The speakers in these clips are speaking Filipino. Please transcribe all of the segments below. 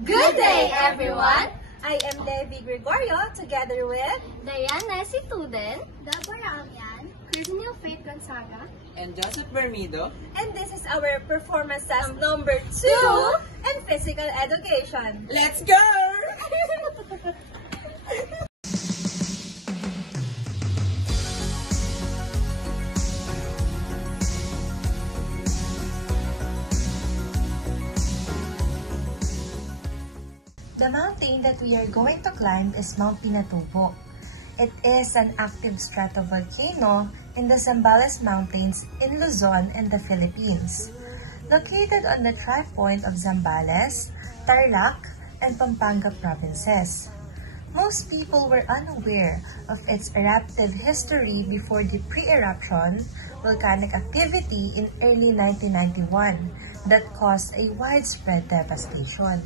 Good day, everyone! I am Levi Gregorio, together with Diana Situden, Deborah Amian, Crisnil Faith Gonzaga, and Joseph Bermido. and this is our performance task number 2 in physical education. Let's go! The mountain that we are going to climb is Mount Pinatubo. It is an active stratovolcano in the Zambales Mountains in Luzon in the Philippines. Located on the tri-point of Zambales, Tarlac, and Pampanga provinces. Most people were unaware of its eruptive history before the pre-eruption volcanic activity in early 1991 that caused a widespread devastation.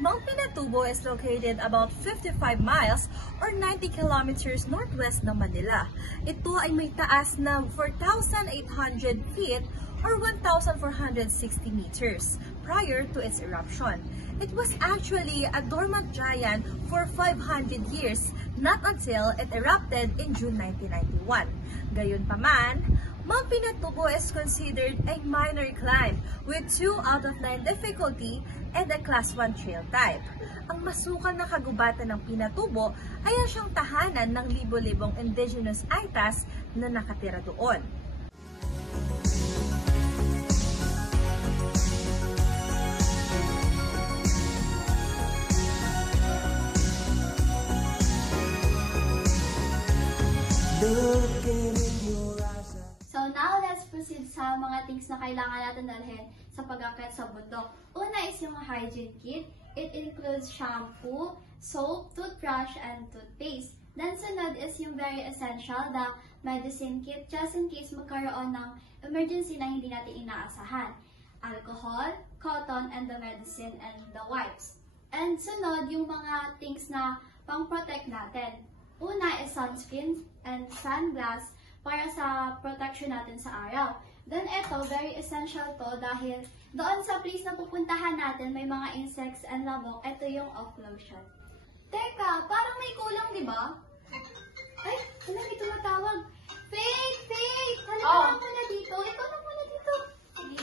Mount Pinatubo is located about 55 miles or 90 kilometers northwest ng Manila. Ito ay may taas na 4,800 feet or 1,460 meters prior to its eruption. It was actually a dormant giant for 500 years, not until it erupted in June 1991. Gayunpaman, Mount Pinatubo is considered a minor climb with 2 out of 9 difficulty and a Class 1 trail type. Ang masukal na kagubatan ng Pinatubo ay ang siyang tahanan ng libo-libong indigenous Aitas na nakatira doon. So now, let's proceed sa mga things na kailangan natin dalhin sa pag-akyat sa bundok. Una is yung hygiene kit. It includes shampoo, soap, toothbrush, and toothpaste. Then sunod is yung very essential, the medicine kit, just in case magkaroon ng emergency na hindi natin inaasahan. Alcohol, cotton, and the medicine, and the wipes. And sunod, yung mga things na pang-protect natin. Una is sunscreen and sunglass para sa protection natin sa araw. Then ito, very essential to dahil doon sa place na pupuntahan natin may mga insects and lamok. Ito yung off lotion. Teka, parang may kulang, di ba? Ay, wala, may tumatawag. Faith! Faith! Halika na muna dito. Ikaw na muna dito. Sige.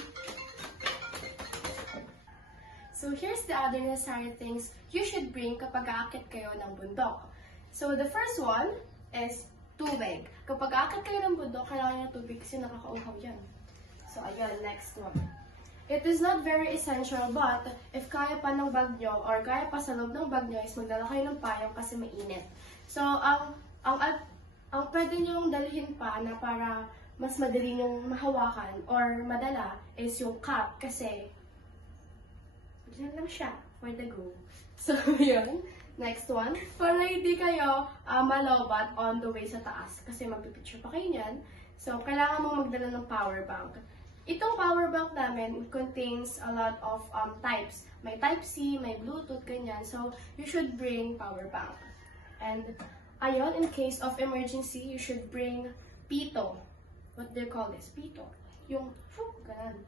So here's the other necessary things you should bring kapag aakit kayo ng bundok. So the first one is tubig. Kapag aakit kayo ng bundok, kailangan niya tubig kasi nakakauhaw yan. So ayun, next one. It is not very essential, but if kaya pa ng bag nyo or kaya pa sa loob ng bag nyo is magdala kayo ng payong kasi mainit. So ang pwede nyong dalhin pa na para mas madali nyong mahawakan or madala is yung cup kasi yan lang siya for the go. So yun. Next one, para hindi kayo malobat on the way sa taas kasi magpipicture pa kayo niyan. So, kailangan mong magdala ng power bank. Itong power bank namin contains a lot of types. May type C, may Bluetooth, ganyan. So, you should bring power bank. And, ayun, in case of emergency, you should bring pito. What do you call this? Pito. Yung, ganun.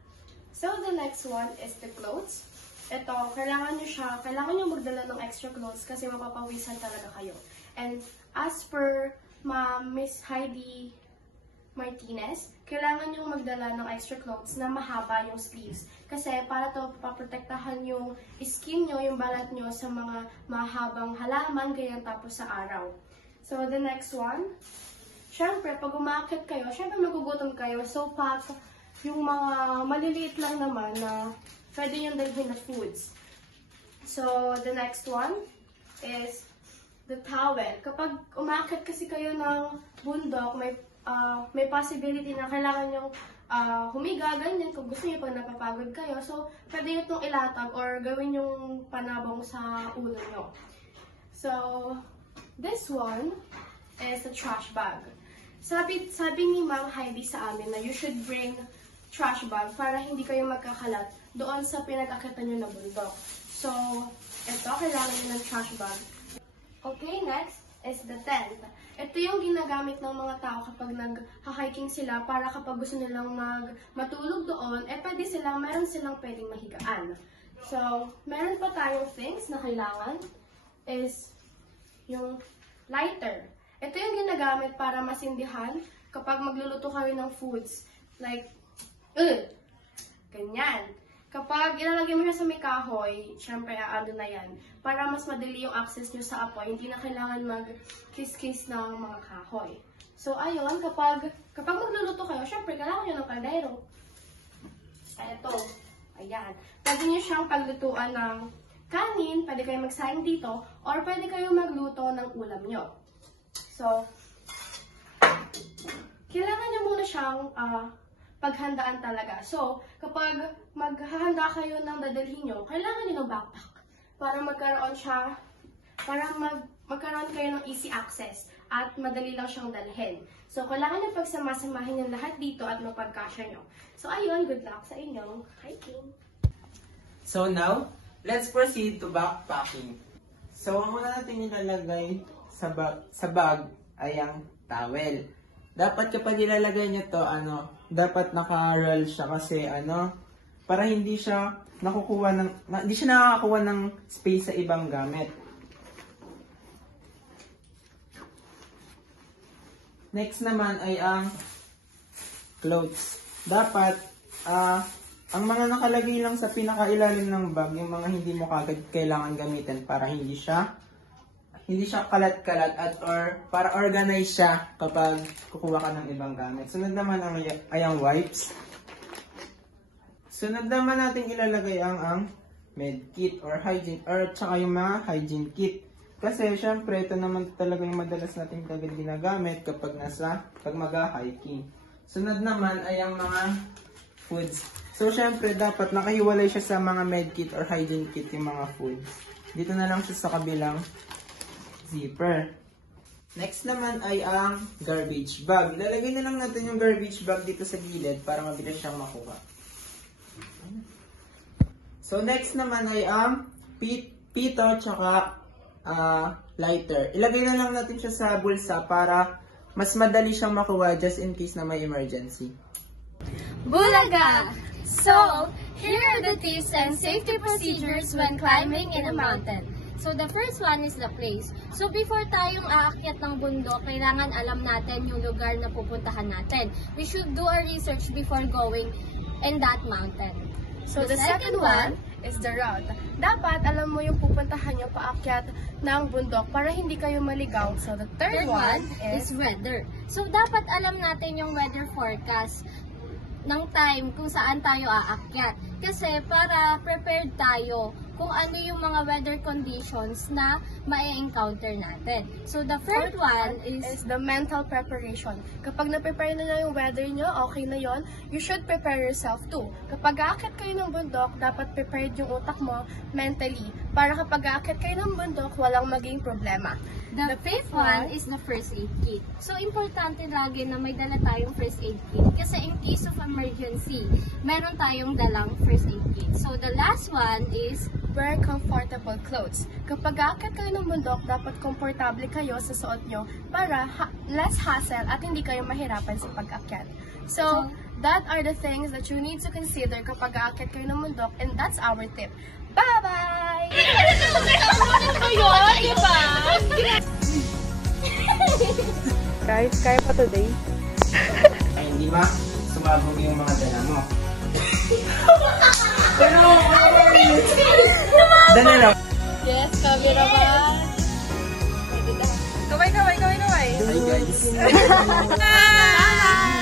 So, the next one is the clothes. Ito, kailangan nyo magdala ng extra clothes kasi mapapawisan talaga kayo. And as per Miss Heidi Martinez, kailangan nyo magdala ng extra clothes na mahaba yung sleeves. Kasi para to paprotektahan yung skin nyo, yung balat nyo sa mga mahabang halaman, ganyan tapos sa araw. So the next one, syempre pag umakit kayo, syempre magugutom kayo. So pack yung mga maliliit lang naman na pwede yung dalhin na foods. So, the next one is the towel. Kapag umakit kasi kayo ng bundok, may possibility na kailangan yung humiga, ganyan, kung gusto niyo pag napapagod kayo. So, pwede nyo itong ilatag or gawin yung panabong sa ulo nyo. So, this one is the trash bag. Sabi ni Ma'am Heidi sa amin na you should bring trash bag para hindi kayo magkakalat doon sa pinag-akitan nyo na bundok. So, ito, kailangan nyo ng trash bag. Okay, next is the tent. Ito yung ginagamit ng mga tao kapag nag-hiking sila para kapag gusto nilang matulog doon, pwede meron silang pwedeng mahigaan. So, meron pa tayong things na kailangan is yung lighter. Ito yung ginagamit para masindihan kapag magluluto kayo ng foods. Like, ganyan. Kapag ilalagay mo siya sa may kahoy, syempre aado na yan. Para mas madali yung access nyo sa apoy, hindi na kailangan mag-kiss-kiss ng mga kahoy. So, ayun, kapag magluluto kayo, syempre kailangan nyo ng kaldero. Ito. Ayan. Pwede nyo siyang paglutuan ng kanin, pwede kayo magsayang dito, or pwede kayo magluto ng ulam nyo. So, kailangan nyo muna siyang paghandaan talaga. So, kapag maghahanda kayo ng dadalhin nyo, kailangan nyo ng backpack para magkaroon kayo ng easy access at madali lang siyang dalhin. So, kailangan nyo pagsama-samahin yung lahat dito at mapagkasya nyo. So, ayun, good luck sa inyong hiking. So now, let's proceed to backpacking. So, ang una natin ilalagay sa bag ay ang towel. Dapat kapag ilalagay nyo to, dapat naka-roll siya kasi para hindi siya nakakakuha ng space sa ibang gamit. Next naman ay ang clothes. Dapat, ang mga nakalagay lang sa pinakailalim ng bag, yung mga hindi mo kagad kailangan gamitin para hindi siya kalat-kalat or para organize siya kapag kukuha ka ng ibang gamit. Sunod naman ay ang wipes. Sunod naman natin ilalagay ang med kit or hygiene or tsaka yung mga hygiene kit. Kasi syempre ito naman talaga yung madalas nating kagad ginagamit kapag mag-hiking. Sunod naman ay ang mga foods. So syempre dapat nakahiwalay siya sa mga med kit or hygiene kit yung mga foods. Dito na lang siya sa kabilang zipper. Next naman ay ang garbage bag. Ilalagay na lang natin yung garbage bag dito sa gilid para mabilis siyang makuha. So next naman ay ang pito tsaka lighter. Ilagay na lang natin siya sa bulsa para mas madali siyang makuha just in case na may emergency. Bulaga! So, here are the tips and safety procedures when climbing in a mountain. So, the first one is the place. So, before tayong aakyat ng bundok, kailangan alam natin yung lugar na pupuntahan natin. We should do our research before going in that mountain. So, the second one is the route. Dapat alam mo yung pupuntahan nyo paakyat ng bundok para hindi kayo maligaw. So, the third one is weather. So, dapat alam natin yung weather forecast ng time kung saan tayo aakyat. Kasi para prepared tayo kung ano yung mga weather conditions na ma-encounter natin. So, the fourth one is the mental preparation. Kapag na-prepare na yung weather nyo, okay na yon. You should prepare yourself too. Kapag aakyat kayo ng bundok, dapat prepared yung utak mo mentally para kapag aakyat kayo ng bundok, walang maging problema. The fifth one is the first aid kit. So, importante lagi na may dala tayong first aid kit. Kasi in case of emergency, meron tayong dalang first aid kit. So, the last one is wear comfortable clothes. Kapag aakyat kayo ng bundok, dapat komportable kayo sa suot nyo para less hassle at hindi kayo mahirapan sa pag-akyat. So, that are the things that you need to consider kapag aakyat kayo ng bundok, and that's our tip. Bye-bye! Kaya pa today. Ay, hindi ma, sumabog yung mga dala mo. Dala lang. Yes, camera ba? Kaway! Hi guys. Bye!